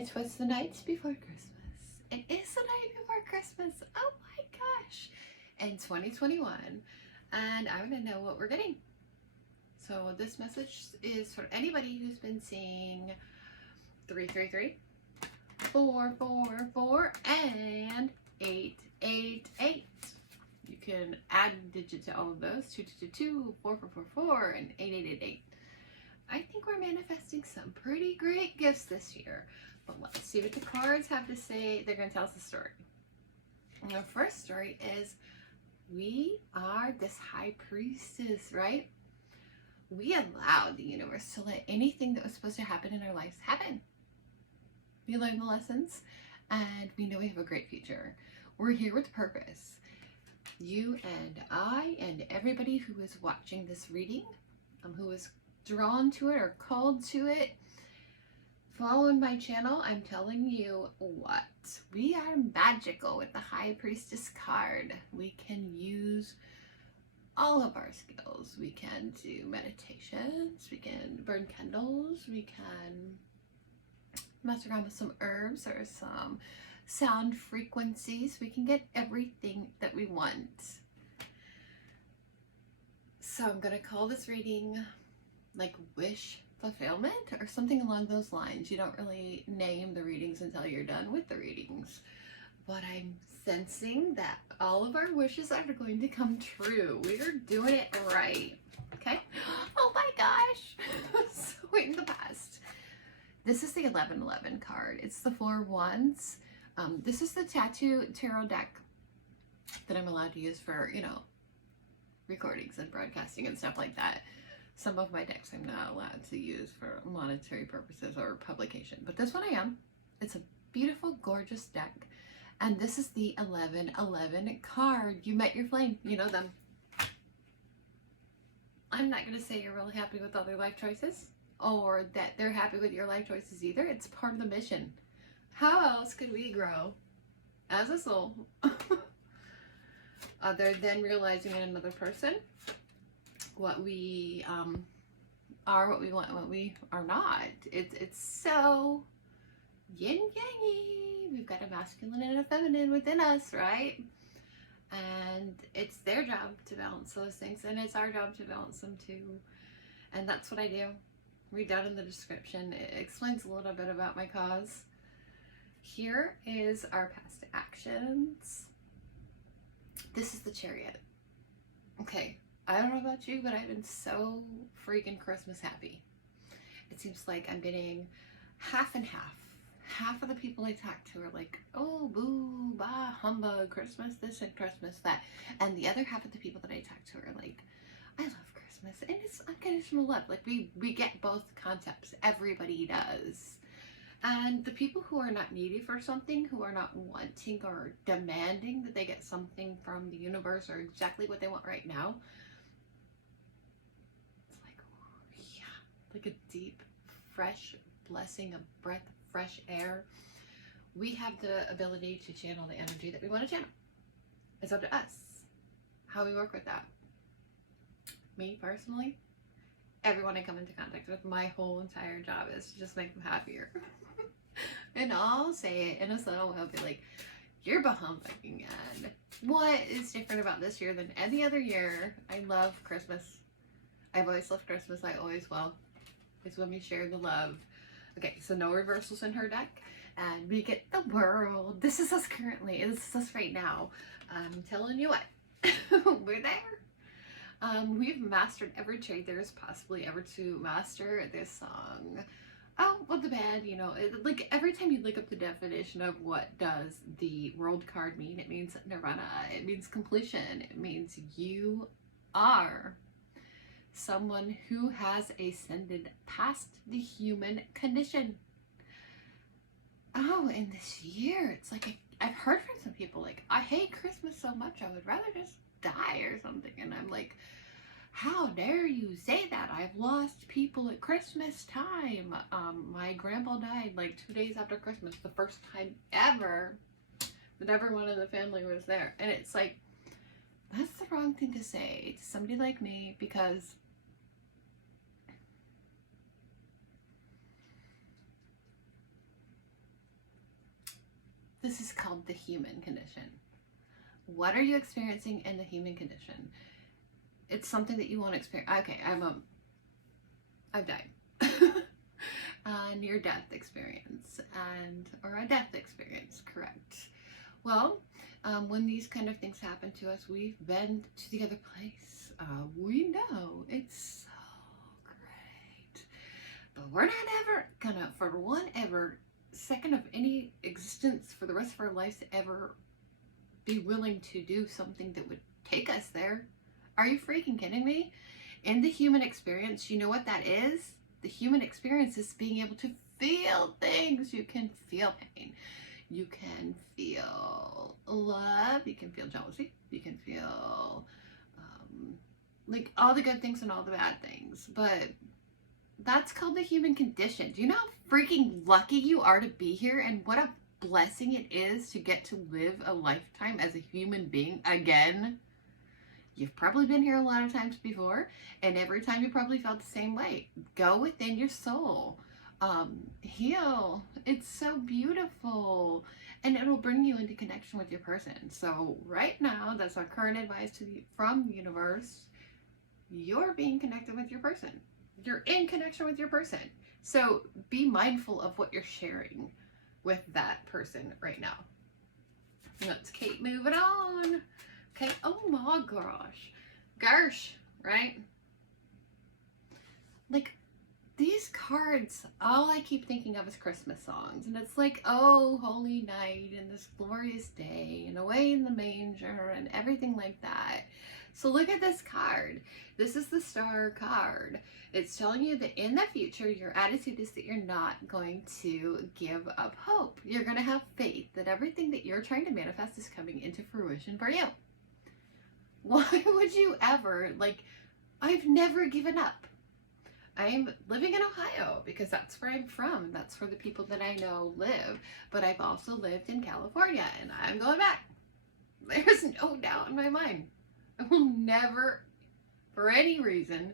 It was the night before Christmas. It is the night before Christmas. Oh my gosh. In 2021. And I want to know what we're getting. So this message is for anybody who's been seeing 333, 444, and 888. You can add a digit to all of those, 2222, 4444, and 8888. I think we're manifesting some pretty great gifts this year. But let's see what the cards have to say. They're going to tell us a story. And the first story is we are this high priestess, right? We allowed the universe to let anything that was supposed to happen in our lives happen. We learned the lessons and we know we have a great future. We're here with purpose. You and I and everybody who is watching this reading, who is drawn to it or called to it, following my channel, I'm telling you what, we are magical with the High Priestess card. We can use all of our skills. We can do meditations, we can burn candles, we can mess around with some herbs or some sound frequencies. We can get everything that we want. So I'm going to call this reading like wish fulfillment or something along those lines. You don't really name the readings until you're done with the readings. But I'm sensing that all of our wishes are going to come true. We're doing it right. Okay? Oh my gosh. So in the past. This is the 1111 card. It's the Four of Wands. This is the tattoo tarot deck that I'm allowed to use for, recordings and broadcasting and stuff like that. Some of my decks I'm not allowed to use for monetary purposes or publication, but this one I am. It's a beautiful, gorgeous deck. And this is the 1111 card. You met your flame. You know them. I'm not going to say you're really happy with all their life choices or that they're happy with your life choices either. It's part of the mission. How else could we grow as a soul other than realizing in another person what we are, what we want, what we are not? It's so yin-yangy. We've got a masculine and a feminine within us, right? And it's their job to balance those things, and it's our job to balance them too. And that's what I do. Read down in the description. It explains a little bit about my cause. Here is our past actions. This is the Chariot. Okay, I don't know about you, but I've been so freaking Christmas happy. It seems like I'm getting half and half. Half of the people I talk to are like, oh, boo, bah, humbug, Christmas this and Christmas that. And the other half of the people that I talk to are like, I love Christmas. And it's unconditional love. Like, we get both concepts. Everybody does. And the people who are not needy for something, who are not wanting or demanding that they get something from the universe or exactly what they want right now, it's like, yeah, like a deep, fresh blessing, a breath of fresh air. We have the ability to channel the energy that we want to channel. It's up to us how we work with that. Me personally, everyone I come into contact with, my whole entire job is to just make them happier. And I'll say it in a subtle way. I'll be like, you're bahumbugging, and what is different about this year than any other year? I love Christmas. I've always loved Christmas. I always will. It's when we share the love. Okay, so no reversals in her deck. And we get the world. This is us currently. This is us right now. I'm telling you what. We're there. We've mastered every trait there is possibly ever to master this song. Oh, well, the bad, like every time you look up the definition of what does the world card mean, it means nirvana, it means completion, it means you are someone who has ascended past the human condition. Oh, in this year, it's like I've heard from some people like, I hate Christmas so much, I would rather just die or something. And I'm like, how dare you say that? I've lost people at Christmas time. My grandpa died like 2 days after Christmas, the first time ever that everyone in the family was there. And it's like, that's the wrong thing to say to somebody like me, because this is called the human condition. What are you experiencing in the human condition? It's something that you want to experience. Okay, I've died. Near-death experience, or a death experience, correct. Well, when these kind of things happen to us, we've been to the other place. We know it's so great, but we're not ever gonna, for one ever second of any existence for the rest of our lives, to ever be willing to do something that would take us there. Are you freaking kidding me? In the human experience, you know what that is? The human experience is being able to feel things. You can feel pain. You can feel love. You can feel jealousy. You can feel like all the good things and all the bad things. But that's called the human condition. Do you know how freaking lucky you are to be here, and what a blessing it is to get to live a lifetime as a human being again? You've probably been here a lot of times before, and every time you probably felt the same way. Go within your soul. Heal. It's so beautiful, and it'll bring you into connection with your person. So right now, that's our current advice from the universe. You're being connected with your person. You're in connection with your person. So be mindful of what you're sharing with that person right now. Let's keep moving on. Okay, oh my gosh, right? Like, these cards, all I keep thinking of is Christmas songs, and it's like, oh, holy night, and this glorious day, and away in the manger, and everything like that. So look at this card. This is the Star card. It's telling you that in the future, your attitude is that you're not going to give up hope. You're going to have faith that everything that you're trying to manifest is coming into fruition for you. Why would you ever, like, I've never given up. I'm living in Ohio because that's where I'm from, and that's where the people that I know live. But I've also lived in California, and I'm going back. There's no doubt in my mind. I will never, for any reason,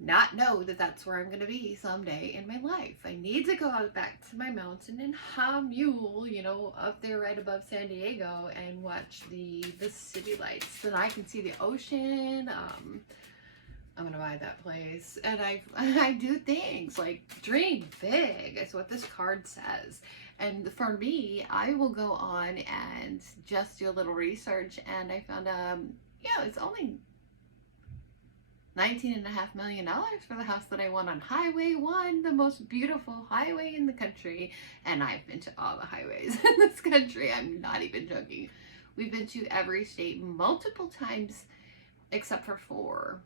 not know that that's where I'm going to be someday in my life. I need to go out back to my mountain in Hamule, you know, up there right above San Diego, and watch the city lights so that I can see the ocean. I'm going to buy that place. And I do things like dream big is what this card says. And for me, I will go on and just do a little research, and I found, yeah, it's only $19.5 million for the house that I want on Highway 1, the most beautiful highway in the country. And I've been to all the highways in this country. I'm not even joking. We've been to every state multiple times except for 4.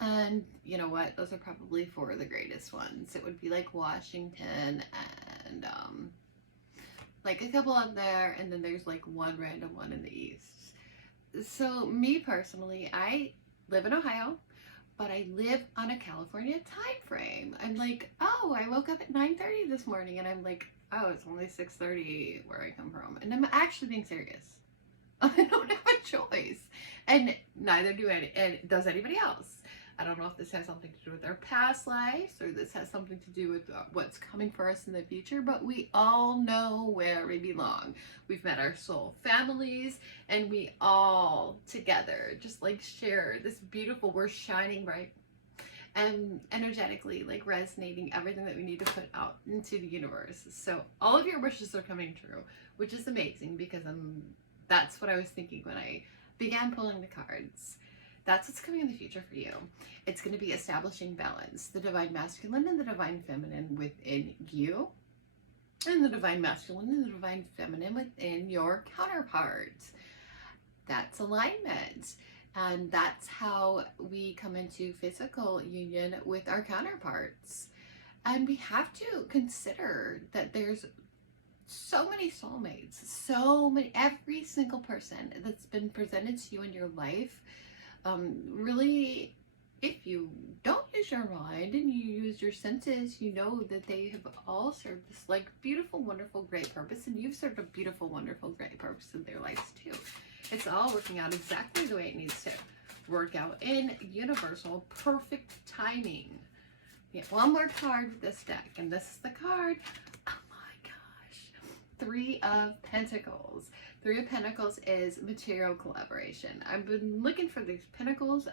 And you know what? Those are probably 4 of the greatest ones. It would be like Washington and like a couple up there, and then there's like one random one in the east. So me personally, I live in Ohio, but I live on a California time frame. I'm like, oh, I woke up at 9:30 this morning, and I'm like, oh, it's only 6:30 where I come from. And I'm actually being serious. I don't have a choice, and neither does anybody else. I don't know if this has something to do with our past lives, or this has something to do with what's coming for us in the future, but we all know where we belong. We've met our soul families, and we all together just like share this beautiful, we're shining bright and energetically like resonating everything that we need to put out into the universe. So all of your wishes are coming true, which is amazing, because that's what I was thinking when I began pulling the cards. That's what's coming in the future for you. It's going to be establishing balance, the divine masculine and the divine feminine within you, and the divine masculine and the divine feminine within your counterparts. That's alignment. And that's how we come into physical union with our counterparts. And we have to consider that there's so many soulmates, every single person that's been presented to you in your life. Really, if you don't use your mind and you use your senses, you know that they have all served this like beautiful, wonderful, great purpose, and you've served a beautiful, wonderful, great purpose in their lives too. It's all working out exactly the way it needs to work out in universal perfect timing. Get one more card with this deck, and this is the card. Oh my gosh. Three of Pentacles. Three of Pentacles is material collaboration. I've been looking for these pentacles.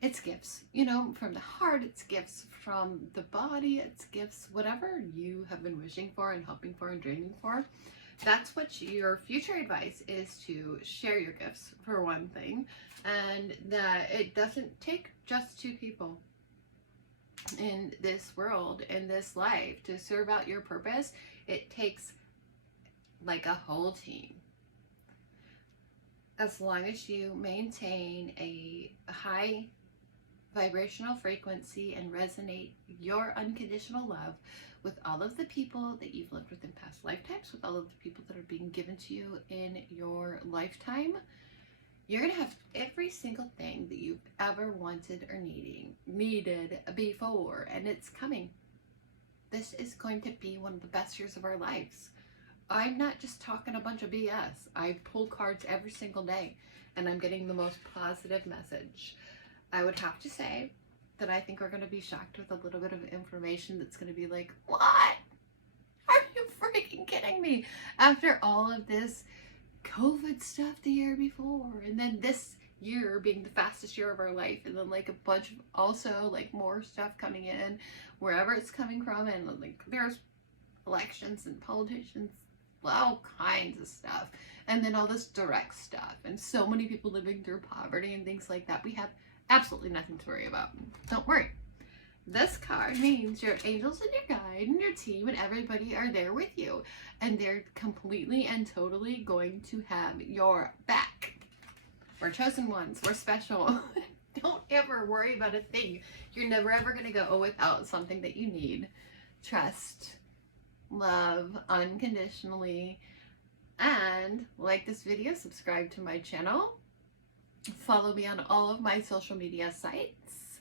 It's gifts, you know, from the heart. It's gifts from the body. It's gifts, whatever you have been wishing for and hoping for and dreaming for. That's what your future advice is, to share your gifts, for one thing, and that it doesn't take just two people in this world, in this life, to serve out your purpose. It takes like a whole team. As long as you maintain a high vibrational frequency and resonate your unconditional love with all of the people that you've lived with in past lifetimes, with all of the people that are being given to you in your lifetime, you're going to have every single thing that you've ever wanted or needed before, and it's coming. This is going to be one of the best years of our lives. I'm not just talking a bunch of BS. I pull cards every single day, and I'm getting the most positive message. I would have to say that I think we're going to be shocked with a little bit of information that's going to be like, what? Are you freaking kidding me? After all of this COVID stuff the year before, and then this year being the fastest year of our life, and then like a bunch of also like more stuff coming in wherever it's coming from, and like there's elections and politicians, all kinds of stuff, and then all this direct stuff, and so many people living through poverty and things like that. We have absolutely nothing to worry about. Don't worry. This card means your angels and your guide and your team and everybody are there with you, and they're completely and totally going to have your back. We're chosen ones. We're special. Don't ever worry about a thing. You're never ever going to go without something that you need. Trust, love unconditionally, and like this video, subscribe to my channel, follow me on all of my social media sites.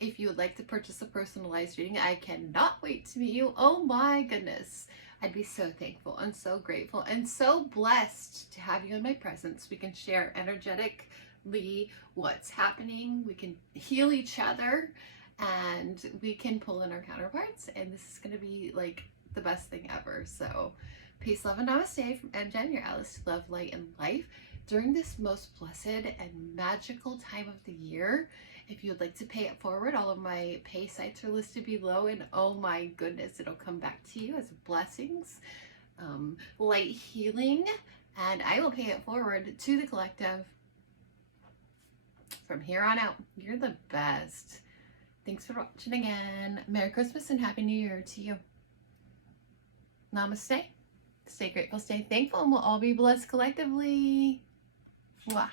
If you would like to purchase a personalized reading, I cannot wait to meet you. Oh my goodness. I'd be so thankful and so grateful and so blessed to have you in my presence. We can share energetically what's happening. We can heal each other, and we can pull in our counterparts. And this is going to be like the best thing ever. So peace, love, and namaste from MJ, your Alice to love, light, and life. During this most blessed and magical time of the year, if you would like to pay it forward, all of my pay sites are listed below, and oh my goodness, it'll come back to you as blessings, light healing, and I will pay it forward to the collective from here on out. You're the best. Thanks for watching again. Merry Christmas and Happy New Year to you. Namaste. Stay grateful, stay thankful, and we'll all be blessed collectively. Mwah.